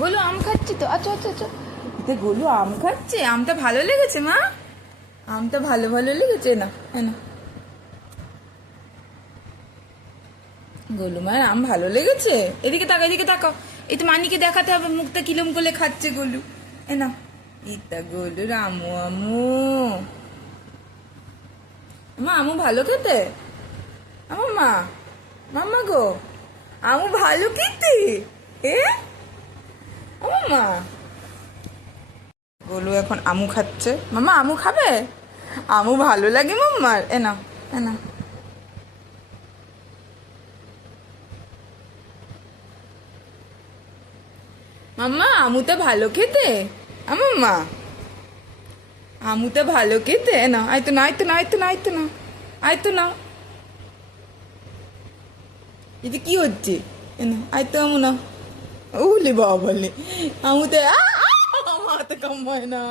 গোলু আম খাচ্ছি তো। আচ্ছা আচ্ছা আচ্ছা, গোলু আম খাচ্ছে। আমটা ভালো লেগেছে মা? আমটা ভালো ভালো লেগেছে না? হ্যাঁ না গোলু মায়ের আম ভালো লেগেছে? এদিকে তাকাও, এদিকে তাকাও। এই তো মানিকে দেখাতে হবে মুখটা কিলম করে খাচ্ছে গোলু। এ না, ইতা গোলুর আমু আমু। মা আমু ভালো খেতে? আমার মা, মাম্মা গো, আমু ভালো খেতে? এ আমার মা। গোলু এখন আমু খাচ্ছে। মামা আমু খাবে? আমু ভালো লাগে মাম্মার? এ না, এ না। মাম্মা আমুতে ভালো খেতে? আমার মা, আমুতে ভালো খেতে? না আইতো না, আইতো না, আইতো না, আইতো না, আইতো না। এটা কি হচ্ছে? না আইতো আমু না। ওলে বাবা বলে আমুতে আমার হাতে কামায় না।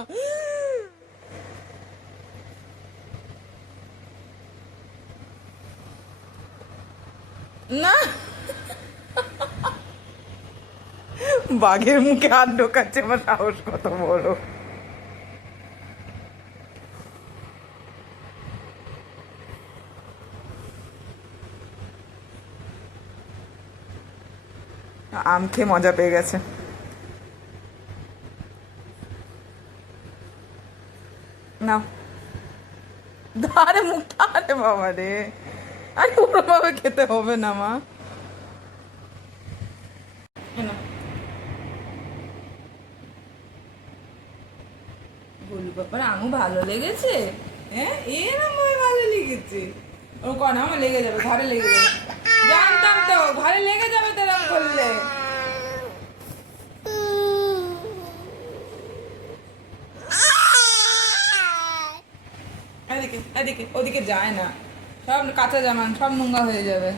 না, বাঘের মুখে হাত ঢোকাচ্ছে, আমার সাহস কত বড়। আম খেয়ে মজা পেয়ে গেছে। না, আরে মুখটা, আরে বাবা রে, আরে ওরকম ভাবে খেতে হবে না মা। না, গোলু বাবার আমু ভালো লেগেছে? হ্যাঁ এরম ভাবে ভালো লেগেছে? ও কন আমার লেগে যাবে, ঘরে লেগে যাবে। জানতাম তো ঘরে লেগে যাবে তেরম করলে। এদিকে এদিকে, ওদিকে যায় না, সব কাঁচা জামা সব নোংরা হয়ে যাবে।